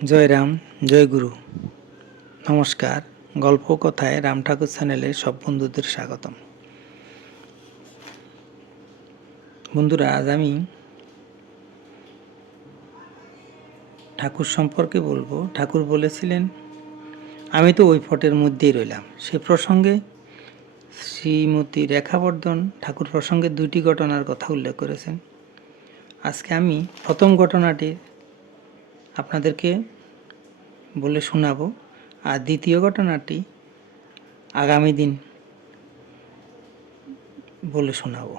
জয় রাম, জয় গুরু। নমস্কার। গল্প কথায় রাম ঠাকুর চ্যানেলে সব বন্ধুদের স্বাগতম। বন্ধুরা, আজ আমি ঠাকুর সম্পর্কে বলবো। ঠাকুর বলেছিলেন, আমি তো ওই ফটের মধ্যেই রইলাম। সে প্রসঙ্গে শ্রীমতী রেখাবর্ধন ঠাকুর প্রসঙ্গে দুটি ঘটনার কথা উল্লেখ করেছেন। আজকে আমি প্রথম ঘটনাটি আপনাদেরকে বলে শোনাবো, আর দ্বিতীয় ঘটনাটি আগামী দিন বলে শোনাবো।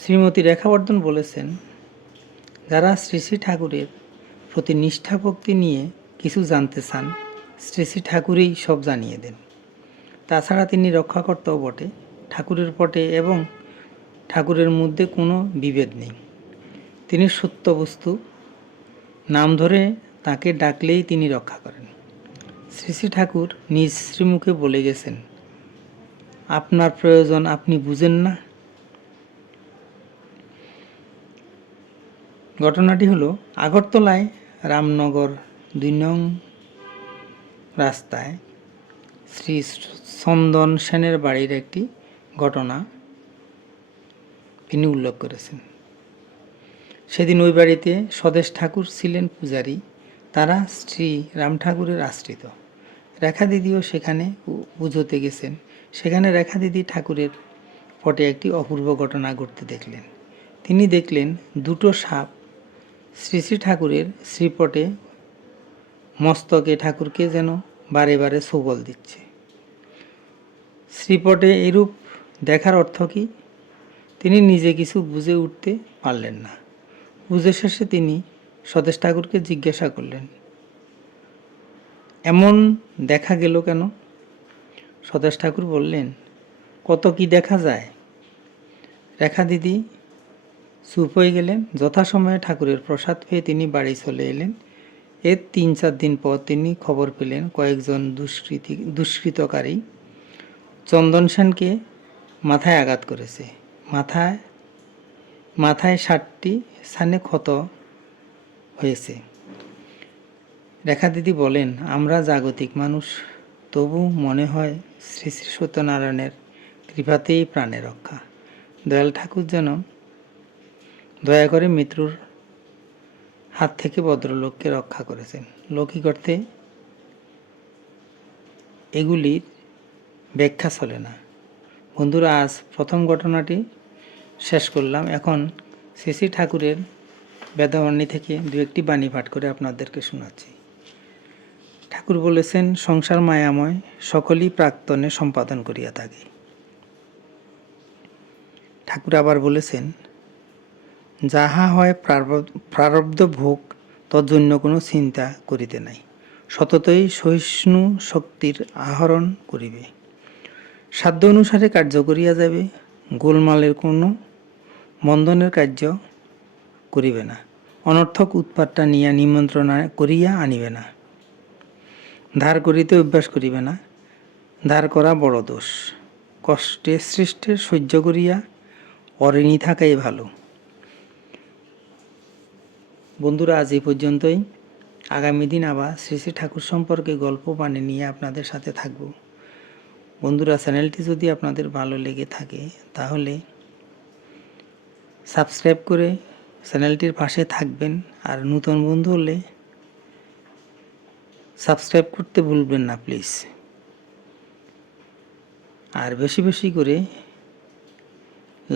শ্রীমতী রেখাবর্ধন বলেছেন, যারা শ্রী শ্রী ঠাকুরের প্রতি নিষ্ঠা ভক্তি নিয়ে কিছু জানতে চান, শ্রী শ্রী ঠাকুরই সব জানিয়ে দেন। তাছাড়া তিনি রক্ষাকর্তাও বটে। ঠাকুরের পটে এবং ঠাকুরের মধ্যে কোনো বিভেদ নেই। তিনি সত্য বস্তু, নাম ধরে তাকে ডাকলেই তিনি রক্ষা করেন। শ্রী শ্রী ঠাকুর নিজ শ্রীমুখে বলে গেছেন, আপনার প্রয়োজন আপনি বুঝেন না। ঘটনাটি হলো আগরতলায় রামনগর ২ নং রাস্তায় শ্রী চন্দন সেনের বাড়ির একটি ঘটনা তিনি উল্লেখ করেছেন। সেদিন ওই বাড়িতে স্বদেশ ঠাকুর ছিলেন পূজারী। তারা শ্রী রাম ঠাকুরের আশ্রিত। রেখা দিদিও সেখানে পুজোতে গেছেন। সেখানে রেখা দিদি ঠাকুরের পটে একটি অপূর্ব ঘটনা ঘটতে দেখলেন। তিনি দেখলেন দুটো সাপ শ্রী শ্রী ঠাকুরের শ্রীপটে মস্তকে ঠাকুরকে যেন বারে বারে ছোবল দিচ্ছে। শ্রীপটে এরূপ দেখার অর্থ কি? তিনি নিজে কিছু বুঝে উঠতে পারলেন না। পুজো শেষে তিনি স্বদেশ ঠাকুরকে জিজ্ঞাসা করলেন, এমন দেখা গেল কেন? স্বদেশ ঠাকুর বললেন, কত কি দেখা যায়। রেখা দিদি চুপ হয়ে গেলেন। যথাসময়ে ঠাকুরের প্রসাদ পেয়ে তিনি বাড়ি চলে এলেন। এর ৩-৪ দিন পর তিনি খবর পেলেন কয়েকজন দুষ্কৃতকারী চন্দন সেনকে মাথায় আঘাত করেছে। মাথায় ৬০টি স্থানে ক্ষত হয়েছে। রেখা দিদি বলেন, আমরা জাগতিক মানুষ, তবু মনে হয় শ্রী শ্রী সত্যনারায়ণের কৃপাতেই প্রাণে রক্ষা। দয়াল ঠাকুর যেন দয়া করে মৃত্যুর হাত থেকে ভদ্রলোককে রক্ষা করেছেন। লৌকিক অর্থে এগুলির ব্যাখ্যা চলে না। বন্ধুরা, আজ প্রথম ঘটনাটি শেষ করলাম। এখন শ্রী শ্রী ঠাকুরের বেদবাণী থেকে ২-১টি বাণী পাঠ করে আপনাদেরকে শোনাচ্ছি। ঠাকুর বলেছেন, সংসার মায়াময়, সকলই প্রাক্তনে সম্পাদন করিয়া থাকে। ঠাকুর আবার বলেছেন, যাহা হয় প্রারব্ধ ভোগ, তজ্জন্য কোনো চিন্তা করিতে নাই। সততই সহিষ্ণু শক্তির আহরণ করিবে। সাধ্য অনুসারে কার্য করিয়া যাবে। গোলমালের কোনো বন্ধনের কার্য করিবে না। অনর্থক উৎপাতটা নিয়া নিমন্ত্রণা করিয়া আনিবে না। ধার করিতে অভ্যাস করিবে না। ধার করা বড় দোষ। কষ্টে সৃষ্টে সহ্য করিয়া অঋণী থাকাই ভালো। বন্ধুরা, আজ এই পর্যন্তই। আগামী দিন আবার শ্রী শ্রী ঠাকুর সম্পর্কে গল্প বানিয়ে নিয়ে আপনাদের সাথে থাকব। বন্ধুরা, চ্যানেলটি যদি আপনাদের ভালো লেগে থাকে তাহলে সাবস্ক্রাইব করে চ্যানেলটির পাশে থাকবেন। আর নতুন বন্ধু হলে সাবস্ক্রাইব করতে ভুলবেন না প্লিজ। আর বেশি বেশি করে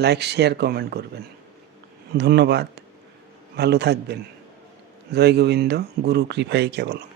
লাইক, শেয়ার, কমেন্ট করবেন। ধন্যবাদ। ভালো থাকবেন। জয় গোবিন্দ। গুরু কৃপাই কেবলম।